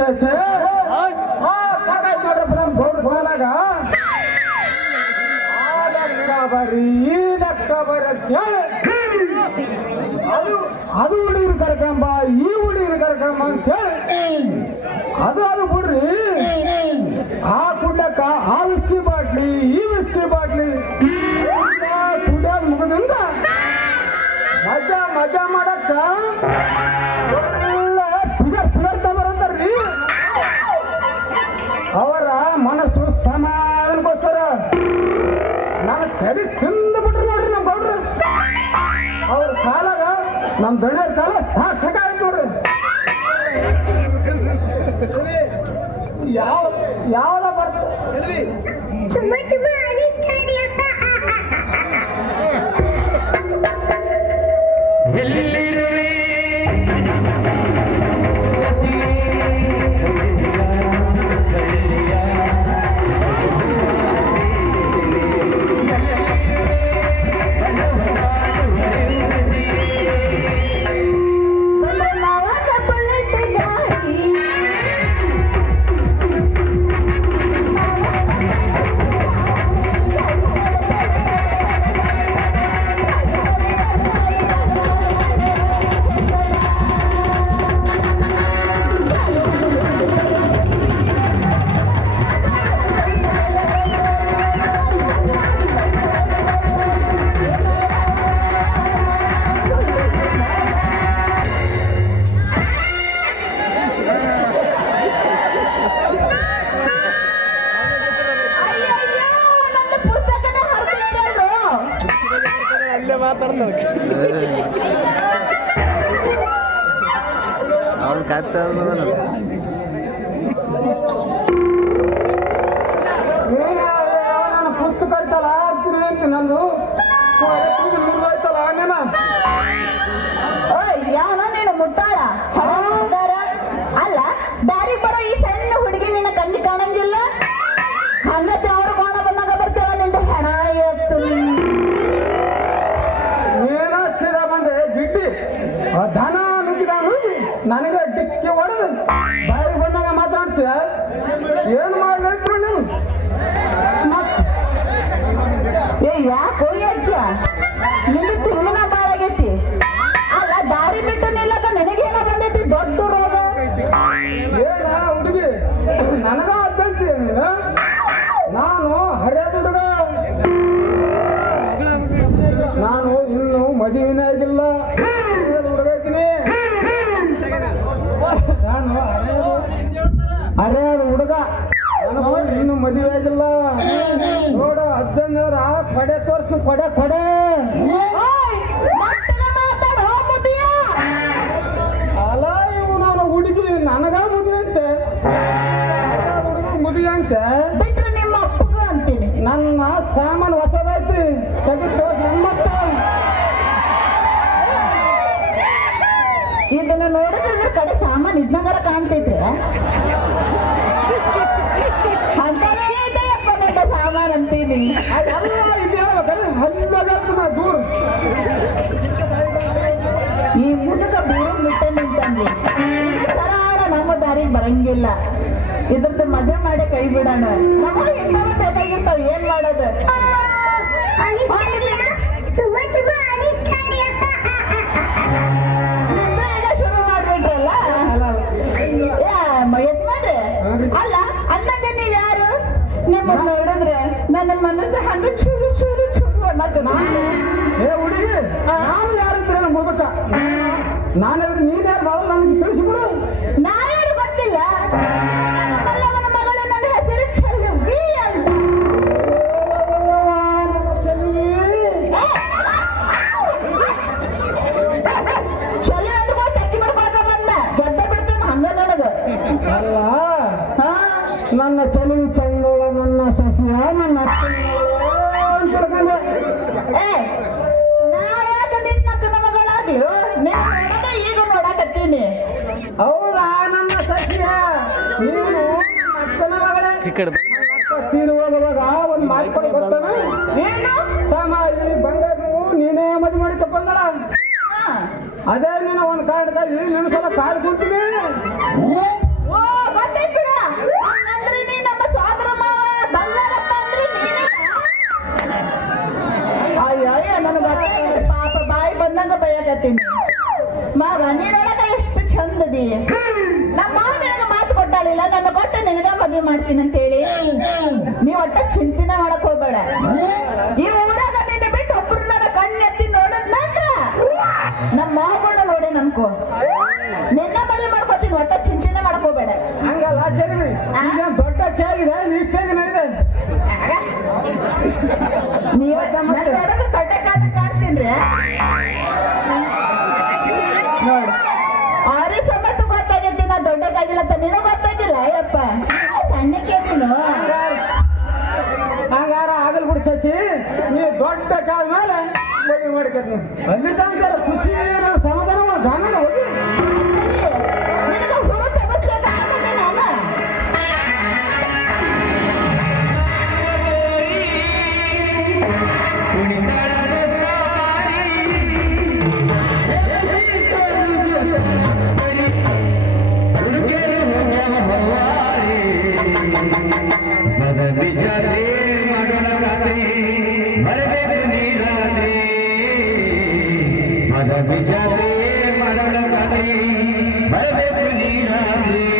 ಛೇ ಛೇ ಸಾಕ್ ಸಾಕಾಯ್ತು ನೋಡ್ರಪ್ಪ ನಮ್ಮ ಗೌಡ್ರ ಫೋನಾಗ ಆ ಲೆಕ್ಕ ಬರ್ರಿ ಈ ಲೆಕ್ಕ ಬರ್ರಿ ಅಂತ ಹೇಳಿ ಅದು ಅದು ಹುಡುಗರು ಕರ್ಕೊಂಬ ಈ ಹುಡುಗರು ಕರ್ಕೊಂಬ ಅಂತ ಹೇಳಿ ಅದು ಅದು ಬಿಡ್ರಿ ಆ ಕುಡ್ಡಕ್ಕ ಆ ವಿಸ್ಕಿ ಬಾಟ್ಲಿ ಈ ವಿಸ್ಕಿ ಬಾಟ್ಲಿ ಕುಡಿಯೋದು ಮುಗಿದಿಂದ ಮಜಾ ಮಜಾ ಮಾಡಕ್ಕ ನಮ್ಮ ದಣಿಯವ್ರ ಕಾಲ ಸಾಕ್ಷಕ ನೋಡ್ರಿ. ಯಾವ ಯಾವ್ದ ಬರ್ತದೆ ಮಾತಾಡ್ತಾರೆ ಅವ್ನು ಬಂದನು ಮದುವೆ ಆಗಿಲ್ಲ ನೋಡ ಅಜ್ಜನವರ ಕೊಡೆ ತೋರ್ಸು ಕೊಡೆ ಕೊಡೆ. ಅಲ್ಲ ಇವು ನಾನು ಹುಡುಗಿ ನನಗ ಮದುವೆ ಅಂತೆ. ಮದುವೆ ಅಂತೆ. ನಿಮ್ಮ ಅಪ್ಪಗ ಅಂತೀನಿ. ನನ್ನ ಸಾಮಾನು ಹೊಸದೈತಿ ತೆಗೆದು ನಮ್ಮತ್ತ ಇದನ್ನ ನೋಡಿದ್ರೆ ಕಡೆ ಸಾಮಾನು ಇದ್ನಗರ ಕಾಣ್ತೈತೆ. ಸಾಮಾನ್ ಅಂತೀನಿ ಅದೆಲ್ಲ ಇದ್ಯಾವ ಹಲ್ಲಗತ್ತ ದೂರ ಈ ಮುದುಕ ದೂರ ಮುಟ್ಟ ನಿಂತಂದಿ ಸರಾಳ ನಮ್ಮ ದಾರಿಗೆ ಬರಂಗಿಲ್ಲ ಇದ್ರದ್ದು ಮಜಾ ಮಾಡಿ ಕೈ ಬಿಡೋಣ ನಮಗೆ ಏನ್ ಮಾಡೋದು ಏ ಹುಡುಗಿ ನಾನು ಯಾರಿದ್ರೆ ಮುದುಕ ನಾನು ನೀನ್ ಯಾರು ಬಾಳ ನನಗೆ ತಿಳಿಸಿಬಿಡು ನಾನು ಗೊತ್ತಿಲ್ಲ? ನನ್ನ ಚೆಲುವಿ ಚಂದೋಳ ನನ್ನ ಸಸಿಯ ನನ್ನ ಈ ಕಡೆ ನೀನು ಒಂದು ನೀನು ಮದುವೆ ಮಾಡಿ ಅದೇ ಒಂದು ಕಾರಣಕ್ಕಾಗಿ ಸಲ ಕಾಲು ಬಂದಂಗ ಎಷ್ಟು ಚಂದದಿ. ನಮ್ಮ ಮಾತು ಕೊಟ್ಟಾಳಿಲ್ಲ. ನನ್ನ ಕೊಟ್ಟು ನಿನಗ ಮದುವೆ ಮಾಡ್ತೀನಿ ಬೇಕಾ ಆಗಿದೆ ಇಷ್ಟಾಗಿ ನೈದೆ ನೋಡಿ. ಆರಿ ಸಮಸ್ಯೆ ಗೊತ್ತಾಗೈತಿ ನಾ ದೊಡ್ಡಕ್ಕಾಗಿಲ್ಲ ಅಂತ ನೀನು ಗೊತ್ತಾಗಿಲ್ಲ ಅಯ್ಯಪ್ಪ. ಸಣ್ಣಕ್ಕೆ ನೀನು ಹಂಗಾರ. ಆಗಲ್ ಬಿಡ್ ಸಚಿ ನೀ ದೊಡ್ಡ ಕಾಲ ಮೇಲೆ ಮದುವೆ ಮಾಡ್ಕೊಂಡು ಅಲ್ಲಿ ಸಂಸಾರ ಖುಷಿ Vai ver, menina.